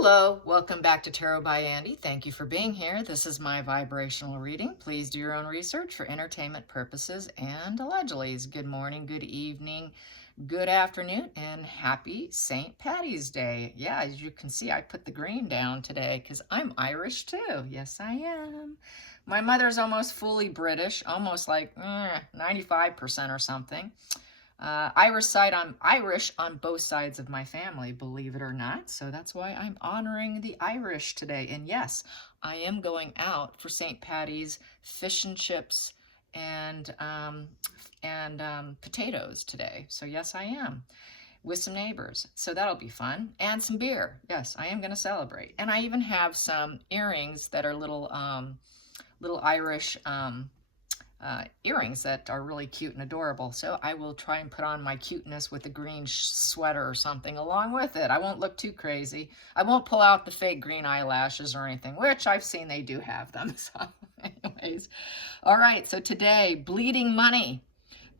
Hello, welcome back to Tarot by Andy. Thank you for being here. This is my vibrational reading. Please do your own research for entertainment purposes and allegedly. Good morning, good evening, good afternoon, and happy St. Patty's Day. Yeah, as you can see, I put the green down today because I'm Irish too. Yes, I am. My mother's almost fully British, almost like 95% or something. I'm Irish on both sides of my family, believe it or not. So that's why I'm honoring the Irish today. And yes, I am going out for St. Patty's fish and chips and potatoes today. So yes, I am with some neighbors. So that'll be fun. And some beer. Yes, I am going to celebrate. And I even have some earrings that are little Irish earrings that are really cute and adorable. So I will try and put on my cuteness with a green sweater or something along with it. I won't look too crazy. I won't pull out the fake green eyelashes or anything, which I've seen they do have them. So anyways, all right. So today, bleeding money.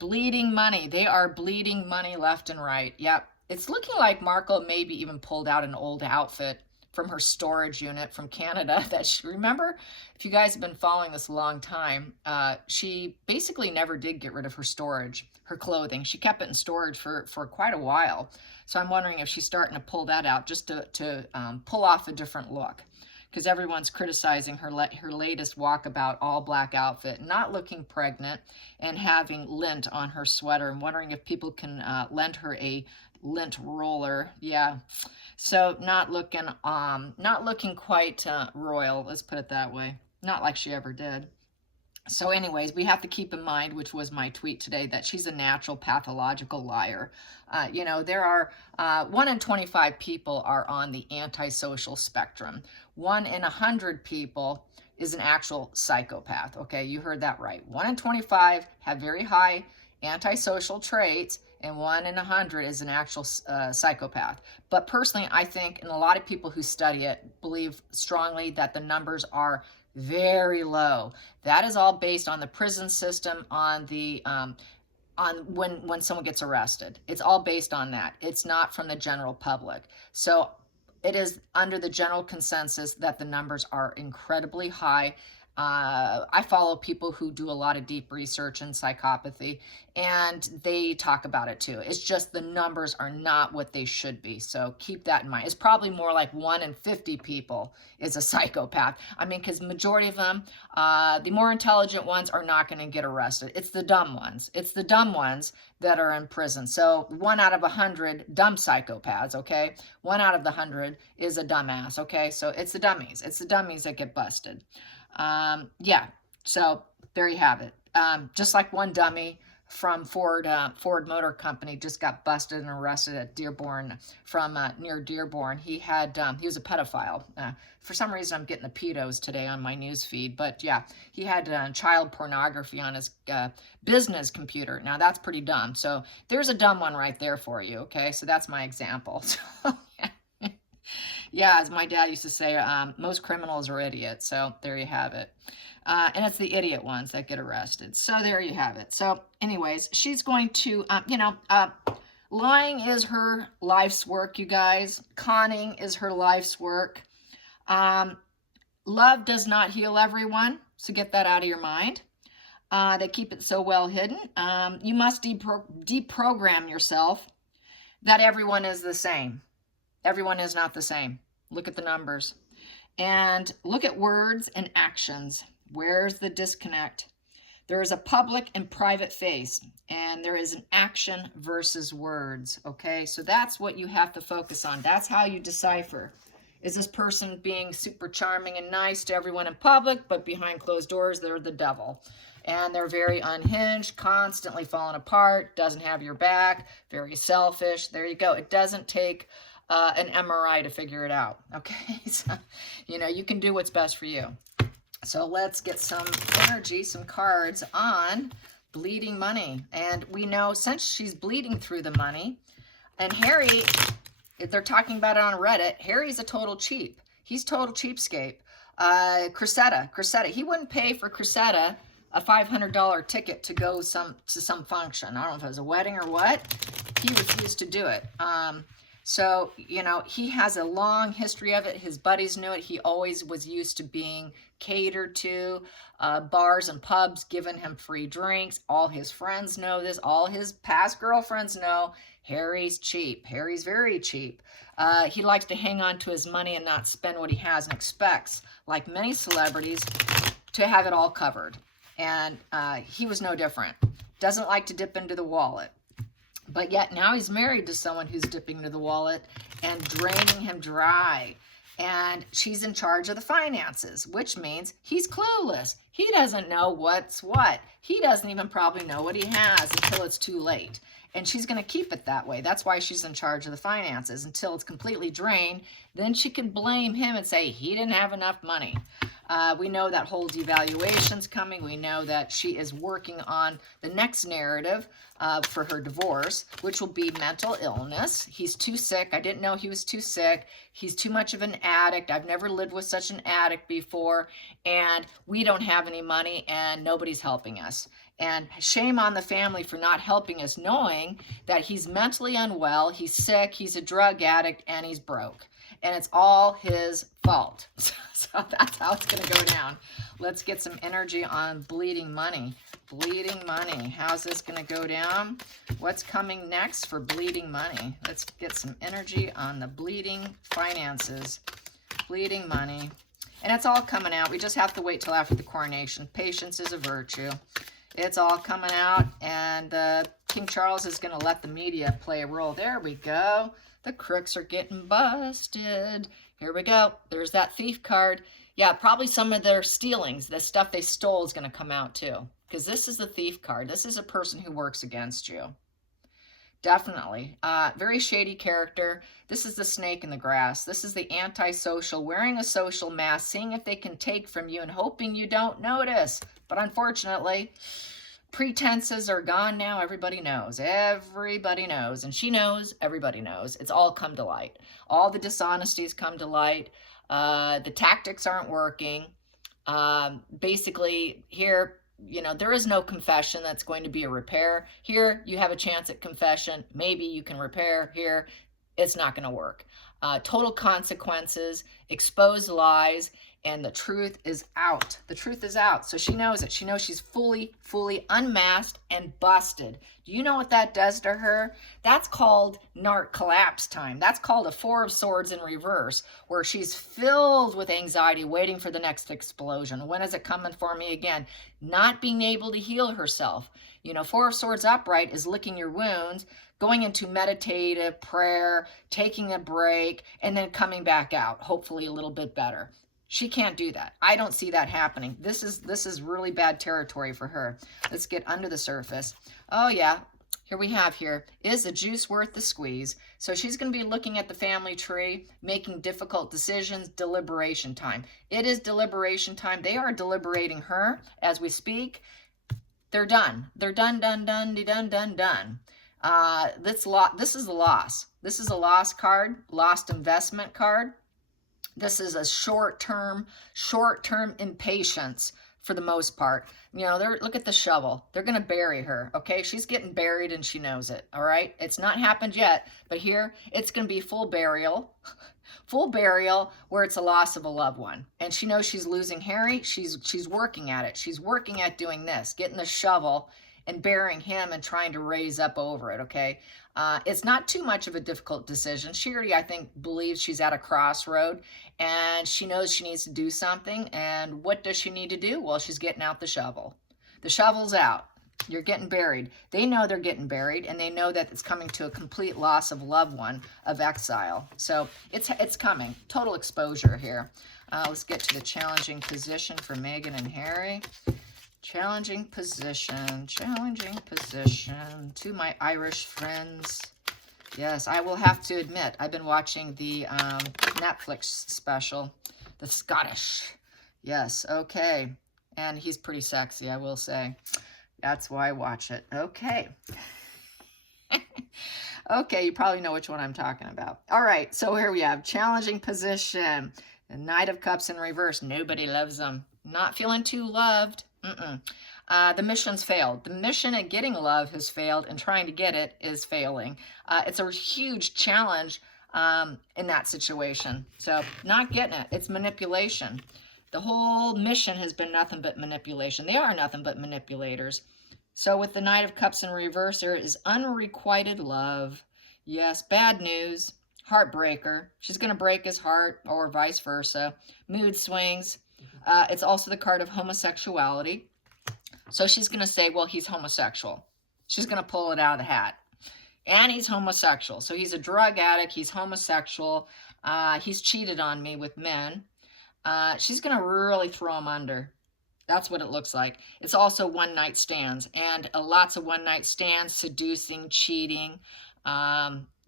Bleeding money. They are bleeding money left and right. Yep. It's looking like Markle maybe even pulled out an old outfit from her storage unit from Canada that she, remember, if you guys have been following this a long time, she basically never did get rid of her storage, her clothing. She kept it in storage for quite a while. So I'm wondering if she's starting to pull that out just to pull off a different look. Because everyone's criticizing her latest walkabout all black outfit, not looking pregnant and having lint on her sweater. I'm wondering if people can lend her a lint roller. Yeah. So not looking quite royal, let's put it that way. Not like she ever did. So anyways, we have to keep in mind, which was my tweet today, that she's a natural pathological liar. You know, there are 1 in 25 people are on the antisocial spectrum. 1 in 100 people is an actual psychopath. Okay, you heard that right. 1 in 25 have very high antisocial traits, and 1 in 100 is an actual psychopath. But personally, I think, and a lot of people who study it believe strongly that the numbers are very low. That is all based on the prison system, on the on when someone gets arrested. It's all based on that. It's not from the general public. So it is under the general consensus that the numbers are incredibly high. I follow people who do a lot of deep research in psychopathy, and they talk about it too. It's just the numbers are not what they should be. So keep that in mind. It's probably more like 1 in 50 people is a psychopath. I mean, because majority of them, the more intelligent ones are not going to get arrested. It's the dumb ones. It's the dumb ones that are in prison. So 1 out of 100 dumb psychopaths, okay? 1 out of the 100 is a dumbass, okay? So it's the dummies. It's the dummies that get busted. Yeah, so there you have it. Just like one dummy from Ford Motor Company just got busted and arrested at Dearborn, from near Dearborn. He was a pedophile. For some reason, I'm getting the pedos today on my news feed, but yeah, he had child pornography on his business computer. Now that's pretty dumb. So there's a dumb one right there for you. Okay, so that's my example. So, yeah. Yeah, as my dad used to say, most criminals are idiots. So there you have it. And it's the idiot ones that get arrested. So there you have it. So anyways, she's going to, lying is her life's work, you guys. Conning is her life's work. Love does not heal everyone. So get that out of your mind. They keep it so well hidden. You must deprogram yourself that everyone is the same. Everyone is not the same. Look at the numbers. And look at words and actions. Where's the disconnect? There is a public and private face, and there is an action versus words, okay? So that's what you have to focus on. That's how you decipher. Is this person being super charming and nice to everyone in public, but behind closed doors, they're the devil? And they're very unhinged, constantly falling apart, doesn't have your back, very selfish. There you go. It doesn't take an MRI to figure it out, okay? So, you can do what's best for you. So let's get some energy, some cards on bleeding money. And we know since she's bleeding through the money, and Harry, they're talking about it on Reddit, Harry's a total cheap. He's total cheapskate. Cressetta, he wouldn't pay for Cressetta a $500 ticket to go to some function. I don't know if it was a wedding or what. He refused to do it. So, you know, he has a long history of it. His buddies knew it. He always was used to being catered to, bars and pubs giving him free drinks. All his friends know this. All his past girlfriends know Harry's cheap. Harry's very cheap. He likes to hang on to his money and not spend what he has, and expects, like many celebrities, to have it all covered. And he was no different. Doesn't like to dip into the wallet. But yet now he's married to someone who's dipping into the wallet and draining him dry. And she's in charge of the finances, which means he's clueless. He doesn't know what's what. He doesn't even probably know what he has until it's too late. And she's going to keep it that way. That's why she's in charge of the finances until it's completely drained. Then she can blame him and say he didn't have enough money. We know that whole devaluation's coming. We know that she is working on the next narrative for her divorce, which will be mental illness. He's too sick. I didn't know he was too sick. He's too much of an addict. I've never lived with such an addict before. And we don't have any money and nobody's helping us. And shame on the family for not helping us, knowing that he's mentally unwell, he's sick, he's a drug addict, and he's broke. And it's all his fault. So that's how it's going to go down. Let's get some energy on bleeding money. Bleeding money. How's this going to go down? What's coming next for bleeding money? Let's get some energy on the bleeding finances. Bleeding money. And it's all coming out. We just have to wait till after the coronation. Patience is a virtue. It's all coming out. And King Charles is going to let the media play a role. There we go. The crooks are getting busted. Here we go. There's that thief card. Yeah, probably some of their stealings, the stuff they stole, is going to come out too. Because this is the thief card. This is a person who works against you. Definitely. Very shady character. This is the snake in the grass. This is the antisocial, wearing a social mask, seeing if they can take from you and hoping you don't notice. But unfortunately, pretenses are gone now. Everybody knows. Everybody knows. And she knows. Everybody knows. It's all come to light. All the dishonesties come to light. The tactics aren't working. Basically, here, you know, there is no confession that's going to be a repair. Here, you have a chance at confession. Maybe you can repair. Here, it's not going to work. Total consequences, exposed lies, and the truth is out. The truth is out. So she knows it. She knows she's fully unmasked and busted. Do you know what that does to her? That's called narc collapse time. That's called a Four of Swords in reverse, where she's filled with anxiety, waiting for the next explosion. When is it coming for me again? Not being able to heal herself. You know, Four of Swords upright is licking your wounds, going into meditative prayer, taking a break, and then coming back out, hopefully a little bit better. She can't do that. I don't see that happening. This is really bad territory for her. Let's get under the surface. Oh yeah, here we have here, is the juice worth the squeeze? So she's going to be looking at the family tree, making difficult decisions, deliberation time. It is deliberation time. They are deliberating her as we speak. They're done. They're done. This is a loss. This is a loss card, lost investment card. This is a short-term impatience for the most part. You know, look at the shovel. They're going to bury her, okay? She's getting buried and she knows it, all right? It's not happened yet, but here it's going to be full burial where it's a loss of a loved one. And she knows she's losing Harry. She's working at it. She's working at doing this, getting the shovel and burying him and trying to raise up over it, okay? It's not too much of a difficult decision. She already, I think, believes she's at a crossroad, and she knows she needs to do something. And what does she need to do? Well, she's getting out the shovel. The shovel's out. You're getting buried. They know they're getting buried, and they know that it's coming to a complete loss of loved one, of exile. So it's coming. Total exposure here. Let's get to the challenging position for Meghan and Harry. Challenging position to my Irish friends. Yes, I will have to admit, I've been watching the Netflix special, The Scottish. Yes, okay. And he's pretty sexy, I will say. That's why I watch it. Okay. Okay, you probably know which one I'm talking about. All right, so here we have challenging position. The Knight of Cups in reverse. Nobody loves them. Not feeling too loved. The mission's failed. The mission at getting love has failed, and trying to get it is failing. It's a huge challenge in that situation. So not getting it. It's manipulation. The whole mission has been nothing but manipulation. They are nothing but manipulators. So with the Knight of Cups in reverse, there is unrequited love. Yes, bad news. Heartbreaker. She's going to break his heart, or vice versa. Mood swings. It's also the card of homosexuality. So she's going to say, well, he's homosexual. She's going to pull it out of the hat. And he's homosexual. So he's a drug addict. He's homosexual. He's cheated on me with men. She's going to really throw him under. That's what it looks like. It's also one-night stands. And lots of one-night stands, seducing, cheating,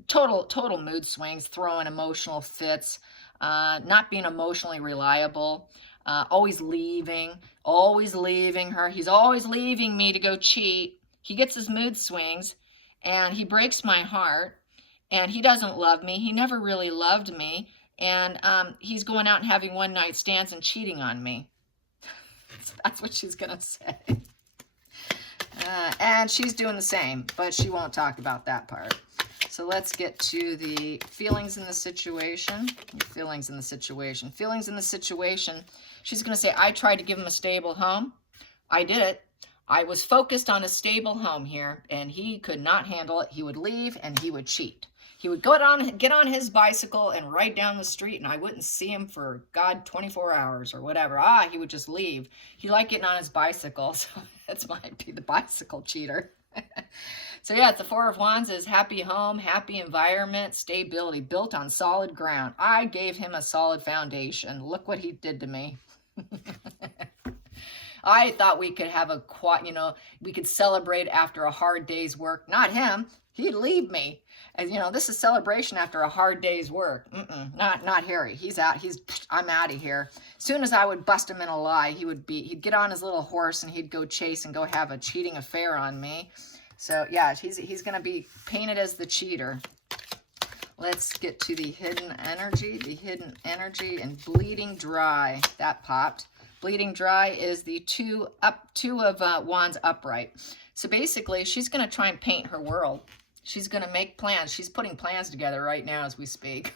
total mood swings, throwing emotional fits, not being emotionally reliable, always leaving her. He's always leaving me to go cheat. He gets his mood swings, and he breaks my heart, and he doesn't love me. He never really loved me, and he's going out and having one-night stands and cheating on me. That's what she's going to say. And she's doing the same, but she won't talk about that part. So let's get to the feelings in the situation. Feelings in the situation. Feelings in the situation. She's going to say, I tried to give him a stable home. I did it. I was focused on a stable home here, and he could not handle it. He would leave, and he would cheat. He would get on his bicycle and ride down the street, and I wouldn't see him for, God, 24 hours or whatever. He would just leave. He liked getting on his bicycle, so that might be the bicycle cheater. So yeah, it's the Four of Wands is happy home, happy environment, stability, built on solid ground. I gave him a solid foundation. Look what he did to me. I thought we could have we could celebrate after a hard day's work. Not him. He'd leave me. And, this is celebration after a hard day's work. Not Harry. He's out. I'm out of here. As soon as I would bust him in a lie, he'd get on his little horse and he'd go chase and go have a cheating affair on me. So yeah, he's going to be painted as the cheater. Let's get to the hidden energy. The hidden energy and bleeding dry. That popped. Bleeding dry is the two of wands upright. So basically, she's going to try and paint her world. She's going to make plans. She's putting plans together right now as we speak.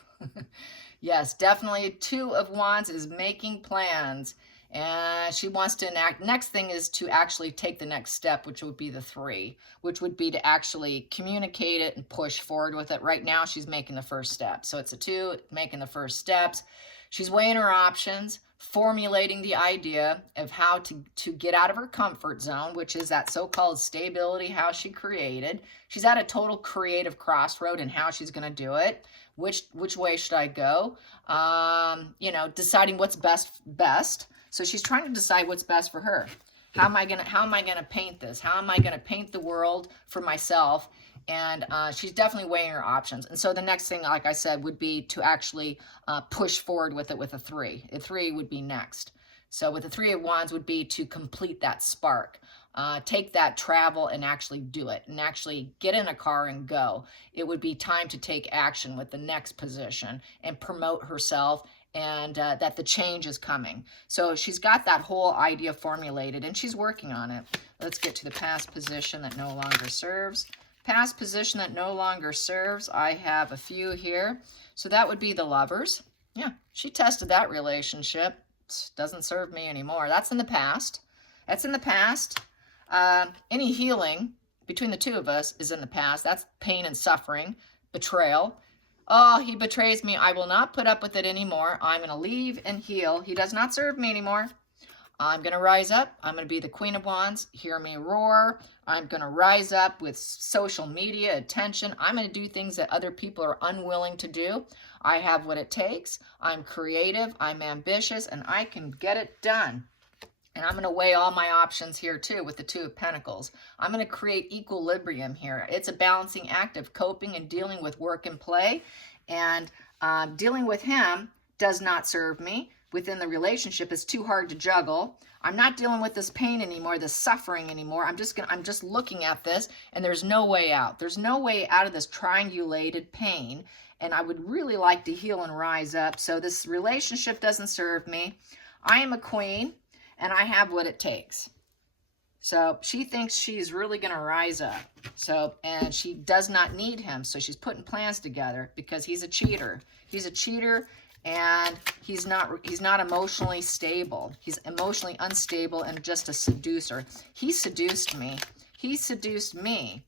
Yes, definitely two of wands is making plans. And she wants to enact. Next thing is to actually take the next step, which would be the 3, which would be to actually communicate it and push forward with it. Right now, she's making the first step. So it's a 2, making the first steps. She's weighing her options, formulating the idea of how to get out of her comfort zone, which is that so-called stability house she created. She's at a total creative crossroad in how she's going to do it. Which way should I go? Deciding what's best. So she's trying to decide what's best for her. How am I gonna paint this? How am I gonna paint the world for myself? And she's definitely weighing her options. And so the next thing, like I said, would be to actually push forward with it with a 3. A 3 would be next. So with the 3 of wands would be to complete that spark. Take that travel and actually do it, and actually get in a car and go. It would be time to take action with the next position and promote herself, and that the change is coming. So she's got that whole idea formulated, and she's working on it. Let's get to the past position that no longer serves. Past position that no longer serves, I have a few here. So that would be the Lovers. Yeah, she tested that relationship. Doesn't serve me anymore. That's in the past. That's in the past. Any healing between the two of us is in the past. That's pain and suffering, betrayal. Oh, he betrays me. I will not put up with it anymore. I'm going to leave and heal. He does not serve me anymore. I'm going to rise up. I'm going to be the Queen of Wands. Hear me roar. I'm going to rise up with social media attention. I'm going to do things that other people are unwilling to do. I have what it takes. I'm creative. I'm ambitious, and I can get it done. And I'm going to weigh all my options here too with the 2 of Pentacles. I'm going to create equilibrium here. It's a balancing act of coping and dealing with work and play. And dealing with him does not serve me. Within the relationship, it's too hard to juggle. I'm not dealing with this pain anymore, this suffering anymore. I'm just looking at this, and there's no way out. There's no way out of this triangulated pain. And I would really like to heal and rise up. So this relationship doesn't serve me. I am a queen. And I have what it takes. So she thinks she's really going to rise up. So, and she does not need him. So she's putting plans together because he's a cheater. He's a cheater, and he's not emotionally stable. He's emotionally unstable and just a seducer. He seduced me. He seduced me.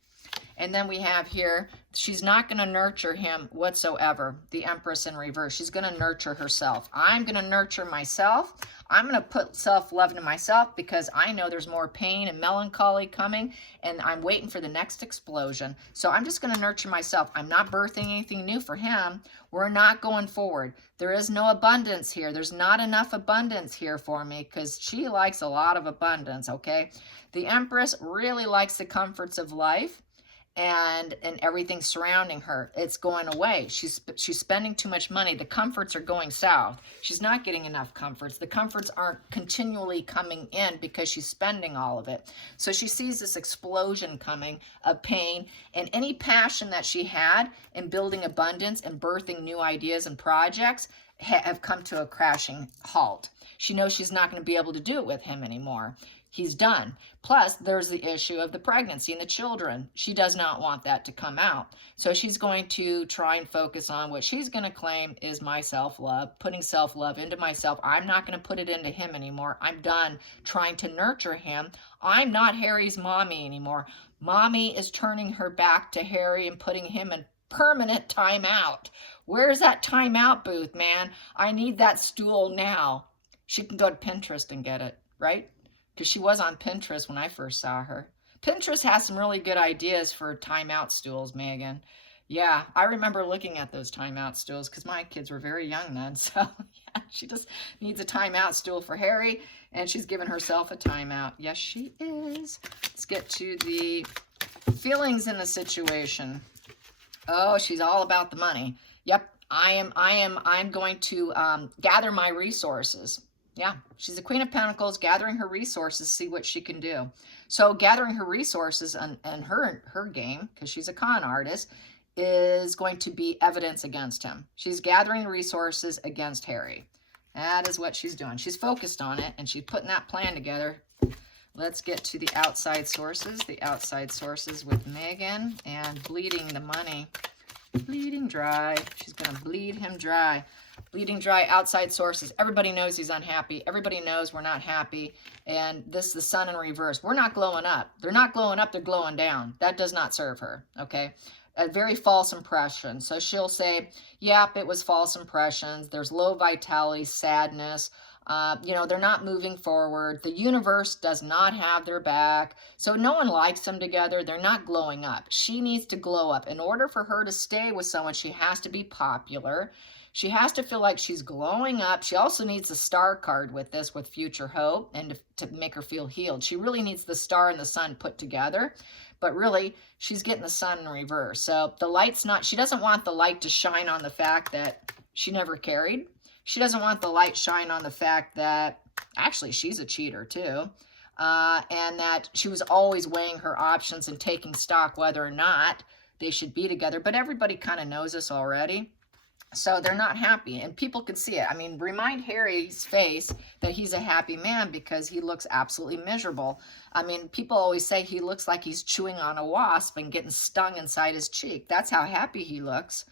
And then we have here, she's not going to nurture him whatsoever. The Empress in reverse. She's going to nurture herself. I'm going to nurture myself. I'm going to put self-love into myself because I know there's more pain and melancholy coming, and I'm waiting for the next explosion. So I'm just going to nurture myself. I'm not birthing anything new for him. We're not going forward. There is no abundance here. There's not enough abundance here for me because she likes a lot of abundance, okay? The Empress really likes the comforts of life. And everything surrounding her, it's going away. She's spending too much money. The comforts are going south. She's not getting enough comforts. The comforts aren't continually coming in because she's spending all of it. So she sees this explosion coming of pain, and any passion that she had in building abundance and birthing new ideas and projects have come to a crashing halt. She knows she's not going to be able to do it with him anymore. He's done. Plus, there's the issue of the pregnancy and the children. She does not want that to come out. So she's going to try and focus on what she's going to claim is my self-love, putting self-love into myself. I'm not going to put it into him anymore. I'm done trying to nurture him. I'm not Harry's mommy anymore. Mommy is turning her back to Harry and putting him in permanent timeout. Where's that timeout booth, man? I need that stool now. She can go to Pinterest and get it, right? Because she was on Pinterest when I first saw her. Pinterest has some really good ideas for timeout stools, Megan. Yeah, I remember looking at those timeout stools because my kids were very young then. So yeah, she just needs a timeout stool for Harry, and she's giving herself a timeout. Yes, she is. Let's get to the feelings in the situation. Oh, she's all about the money. Yep, I'm going to gather my resources. Yeah, she's the Queen of Pentacles, gathering her resources, see what she can do. So gathering her resources and her game, because she's a con artist, is going to be evidence against him. She's gathering resources against Harry. That is what she's doing. She's focused on it, and she's putting that plan together. Let's get to the outside sources. The outside sources with Megan and bleeding the money. Bleeding dry. She's going to bleed him dry. Bleeding dry, outside sources. Everybody knows he's unhappy. Everybody knows we're not happy. And this is the sun in reverse. We're not glowing up. They're not glowing up. They're glowing down. That does not serve her, okay? A very false impression. So she'll say, yep, it was false impressions. There's low vitality, sadness. They're not moving forward. The universe does not have their back. So no one likes them together. They're not glowing up. She needs to glow up. In order for her to stay with someone, she has to be popular. She has to feel like she's glowing up. She also needs the star card with this, with future hope, and to make her feel healed. She really needs the star and the sun put together, but really she's getting the sun in reverse. So the light's not, she doesn't want the light to shine on the fact that she never carried. She doesn't want the light shine on the fact that actually she's a cheater too. And that she was always weighing her options and taking stock whether or not they should be together. But everybody kind of knows this already. So they're not happy, and people can see it. I mean, remind Harry's face that he's a happy man because he looks absolutely miserable. I mean, people always say he looks like he's chewing on a wasp and getting stung inside his cheek. That's how happy he looks.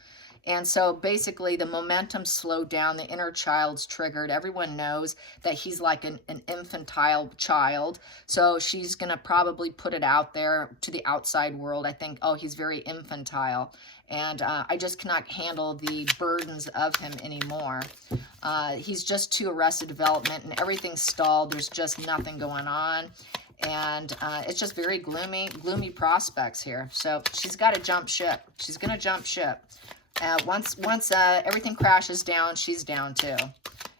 And so basically the momentum slowed down, the inner child's triggered. Everyone knows that he's like an infantile child. So she's going to probably put it out there to the outside world. I think, oh, he's very infantile. And I just cannot handle the burdens of him anymore. He's just too arrested development and everything's stalled. There's just nothing going on. And it's just very gloomy prospects here. So she's got to jump ship. She's going to jump ship. Once everything crashes down, she's down too.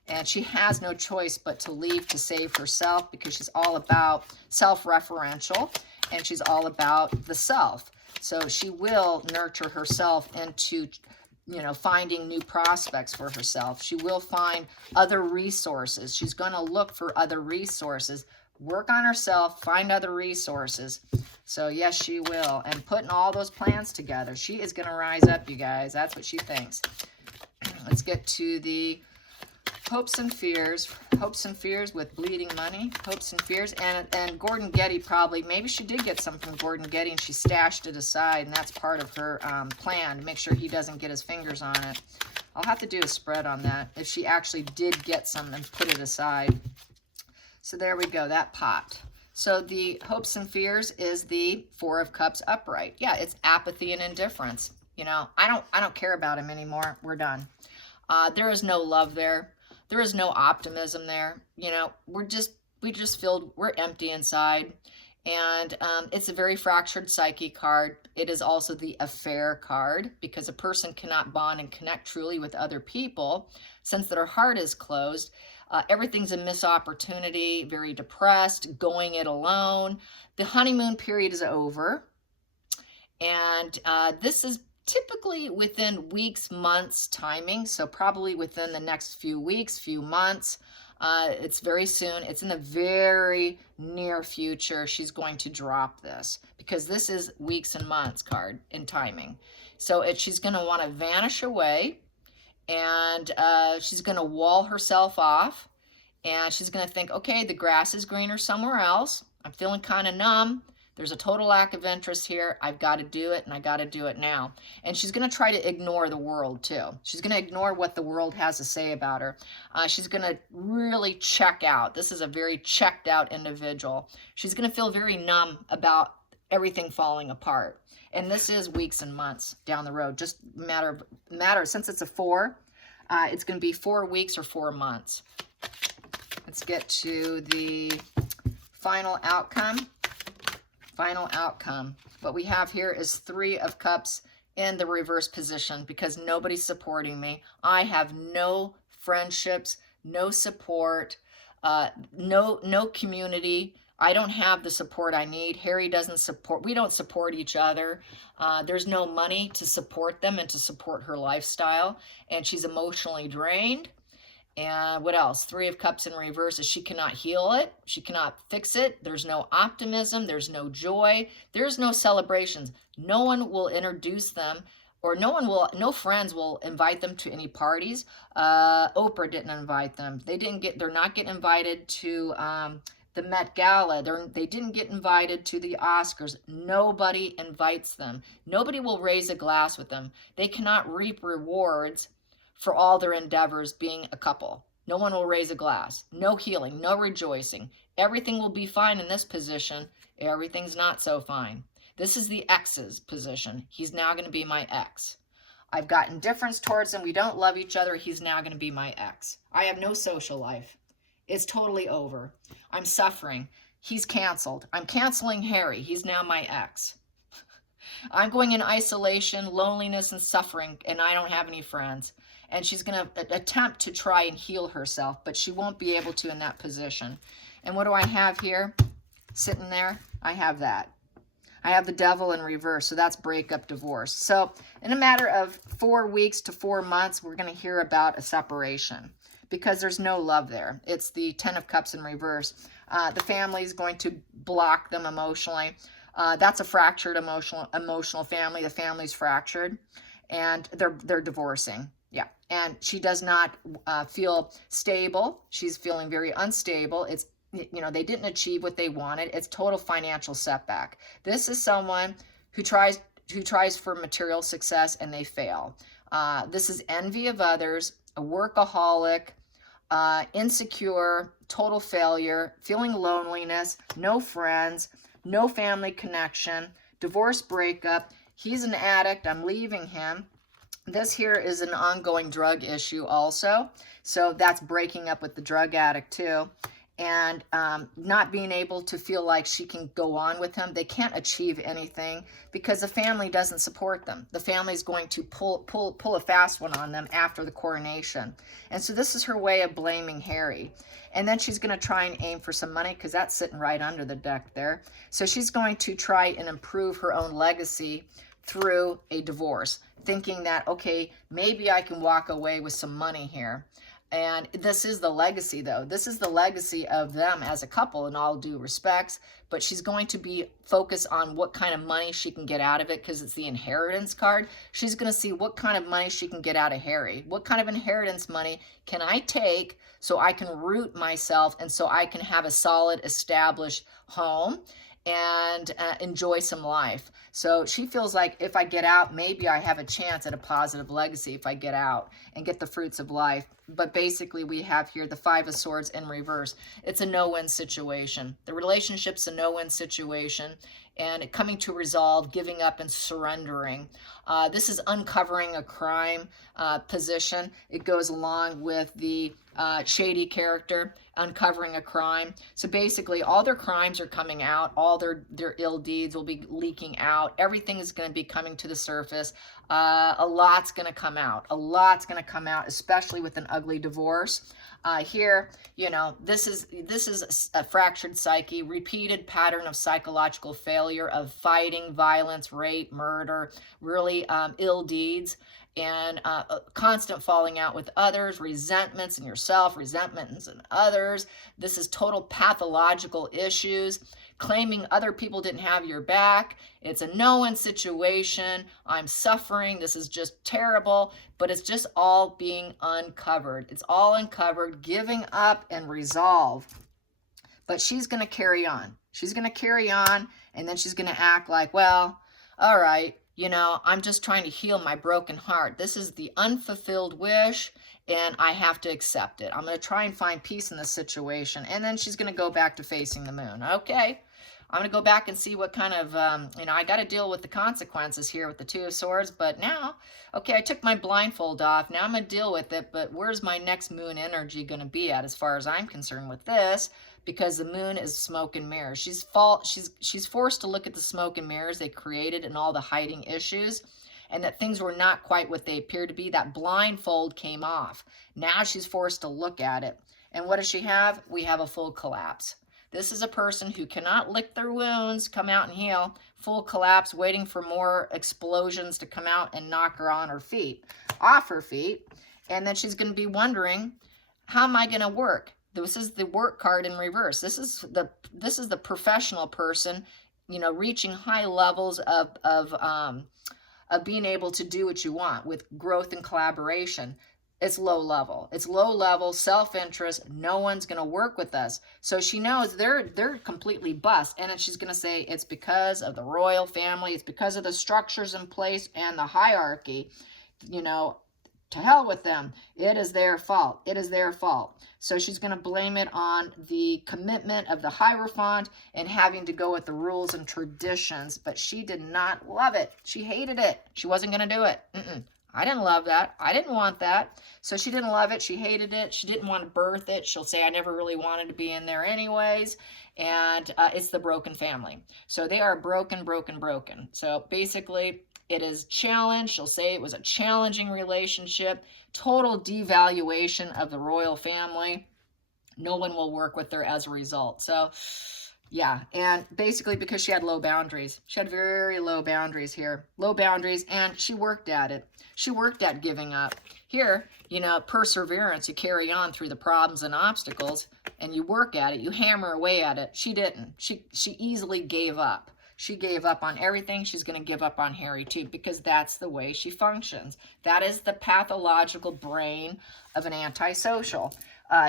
And she has no choice but to leave to save herself because she's all about self-referential and she's all about the self. So she will nurture herself into, finding new prospects for herself. She will find other resources. She's going to look for other resources, work on herself, find other resources. So yes, she will. And putting all those plans together, she is going to rise up, you guys. That's what she thinks. Let's get to the Hopes and fears. Hopes and fears with bleeding money. Hopes and fears. And Gordon Getty probably, maybe she did get some from Gordon Getty and she stashed it aside, and that's part of her plan to make sure he doesn't get his fingers on it. I'll have to do a spread on that if she actually did get some and put it aside. So there we go, that pot. So the hopes and fears is the Four of Cups upright. Yeah, it's apathy and indifference. You know, I don't care about him anymore. We're done. There is no love there. There is no optimism there. You know, we just feel we're empty inside. And it's a very fractured psyche card. It is also the affair card, because a person cannot bond and connect truly with other people since their heart is closed. Everything's a missed opportunity, very depressed, going it alone. The honeymoon period is over. And this is typically within weeks, months timing. So probably within the next few weeks, few months. It's very soon. It's in the very near future. She's going to drop this because this is weeks and months card in timing. So she's going to want to vanish away, and she's going to wall herself off, and she's going to think, okay, the grass is greener somewhere else. I'm feeling kind of numb. There's a total lack of interest here. I've got to do it, and I got to do it now. And she's going to try to ignore the world, too. She's going to ignore what the world has to say about her. She's going to really check out. This is a very checked out individual. She's going to feel very numb about everything falling apart. And this is weeks and months down the road. Just matter since it's a 4, it's going to be 4 weeks or 4 months. Let's get to the final outcome. Final outcome. What we have here is 3 of Cups in the reverse position because nobody's supporting me. I have no friendships, no support, no community. I don't have the support I need. Harry doesn't support. We don't support each other. There's no money to support them and to support her lifestyle. And she's emotionally drained. And what else? 3 of Cups in reverse is she cannot heal it. She cannot fix it. There's no optimism. There's no joy. There's no celebrations. No one will introduce them, or no friends will invite them to any parties. Oprah didn't invite them. They're not getting invited to the Met Gala. They didn't get invited to the Oscars. Nobody invites them. Nobody will raise a glass with them. They cannot reap rewards for all their endeavors being a couple. No one will raise a glass. No healing, no rejoicing. Everything will be fine in this position. Everything's not so fine. This is the ex's position. He's now going to be my ex. I've got indifference towards him. We don't love each other. He's now going to be my ex. I have no social life. It's totally over. I'm suffering. He's canceled. I'm canceling Harry. He's now my ex. I'm going in isolation, loneliness, and suffering, and I don't have any friends. And she's going to attempt to try and heal herself, but she won't be able to in that position. And what do I have here sitting there? I have that. I have the Devil in reverse, so that's breakup, divorce. So in a matter of 4 weeks to 4 months, we're going to hear about a separation because there's no love there. It's the 10 of Cups in reverse. The family is going to block them emotionally. That's a fractured emotional family. The family's fractured, and they're divorcing. Yeah, and she does not feel stable. She's feeling very unstable. It's, you know, they didn't achieve what they wanted. It's total financial setback. This is someone who tries for material success and they fail. This is envy of others, a workaholic, insecure, total failure, feeling loneliness, no friends, no family connection, divorce, breakup. He's an addict. I'm leaving him. This here is an ongoing drug issue also. So that's breaking up with the drug addict too. And not being able to feel like she can go on with him. They can't achieve anything because the family doesn't support them. The family's going to pull a fast one on them after the coronation. And so this is her way of blaming Harry. And then she's going to try and aim for some money because that's sitting right under the deck there. So she's going to try and improve her own legacy through a divorce, thinking that, okay, maybe I can walk away with some money here. And this is the legacy, though. This is the legacy of them as a couple in all due respects. But she's going to be focused on what kind of money she can get out of it, because it's the inheritance card. She's going to see what kind of money she can get out of Harry. What kind of inheritance money can I take so I can root myself and so I can have a solid, established home and enjoy some life. So she feels like if I get out, maybe I have a chance at a positive legacy if I get out and get the fruits of life. But basically we have here the Five of Swords in reverse. It's a no-win situation. The relationship's a no-win situation, and coming to resolve, giving up and surrendering. This is uncovering a crime position. It goes along with the shady character, uncovering a crime. So basically all their crimes are coming out. All their ill deeds will be leaking out. Everything is going to be coming to the surface. A lot's going to come out. A lot's going to come out, especially with an ugly divorce. Here, you know, this is a fractured psyche, repeated pattern of psychological failure, of fighting, violence, rape, murder, really ill deeds, and constant falling out with others, resentments in yourself, resentments in others. This is total pathological issues, claiming other people didn't have your back. It's a no-win situation. I'm suffering. This is just terrible, but it's just all being uncovered. It's all uncovered, giving up and resolve. But she's going to carry on. She's going to carry on, and then she's going to act like, well, all right, you know, I'm just trying to heal my broken heart. This is the unfulfilled wish, and I have to accept it. I'm going to try and find peace in this situation. And then she's going to go back to facing the moon. Okay, I'm going to go back and see what kind of, you know, I got to deal with the consequences here with the Two of Swords. But now, okay, I took my blindfold off. Now I'm going to deal with it. But where's my next moon energy going to be at as far as I'm concerned with this? Because the moon is smoke and mirrors. She's forced to look at the smoke and mirrors they created and all the hiding issues, and that things were not quite what they appeared to be. That blindfold came off. Now she's forced to look at it. And what does she have? We have a full collapse. This is a person who cannot lick their wounds, come out and heal. Full collapse, waiting for more explosions to come out and knock her on her feet, off her feet. And then she's going to be wondering, how am I going to work? This is the work card in reverse. This is the professional person, you know, reaching high levels of being able to do what you want with growth and collaboration. It's low level. It's low level, self-interest. No one's going to work with us. So she knows they're completely bust. And then she's going to say it's because of the royal family. It's because of the structures in place and the hierarchy. You know, to hell with them. It is their fault. It is their fault. So she's going to blame it on the commitment of the Hierophant and having to go with the rules and traditions. But she did not love it. She hated it. She wasn't going to do it. I didn't love that. I didn't want that. So she didn't love it. She hated it. She didn't want to birth it. She'll say, I never really wanted to be in there anyways. And it's the broken family. So they are broken, broken, broken. So basically, it is challenged. She'll say it was a challenging relationship, total devaluation of the royal family. No one will work with her as a result. So, yeah, and basically because she had low boundaries. She had very low boundaries here. Low boundaries, and she worked at it. She worked at giving up. Here, you know, perseverance, you carry on through the problems and obstacles, and you work at it. You hammer away at it. She didn't. She easily gave up. She gave up on everything. She's going to give up on Harry too, because that's the way she functions. That is the pathological brain of an antisocial.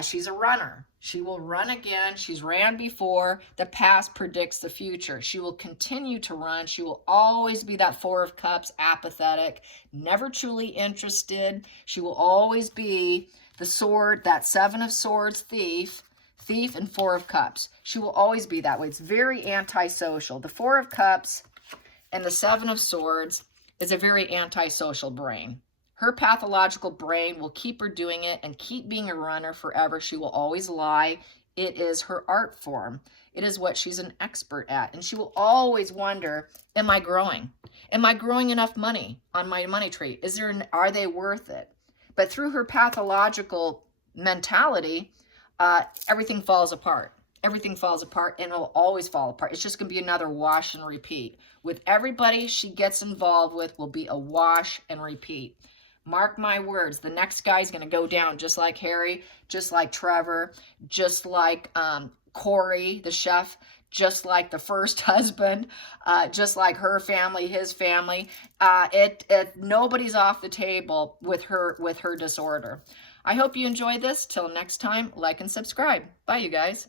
She's a runner. She will run again. She's ran before. The past predicts the future. She will continue to run. She will always be that Four of Cups, apathetic, never truly interested. She will always be the sword, that Seven of Swords thief and Four of Cups. She will always be that way. It's very antisocial. The Four of Cups and the Seven of Swords is a very antisocial brain. Her pathological brain will keep her doing it and keep being a runner forever. She will always lie. It is her art form. It is what she's an expert at. And she will always wonder, am I growing? Am I growing enough money on my money tree? Are they worth it? But through her pathological mentality, everything falls apart. Everything falls apart, and it'll always fall apart. It's just going to be another wash and repeat. With everybody she gets involved with will be a wash and repeat. Mark my words, the next guy's going to go down just like Harry, just like Trevor, just like Corey, the chef, just like the first husband, just like her family, his family. Nobody's off the table with her disorder. I hope you enjoyed this. Till next time, like and subscribe. Bye, you guys.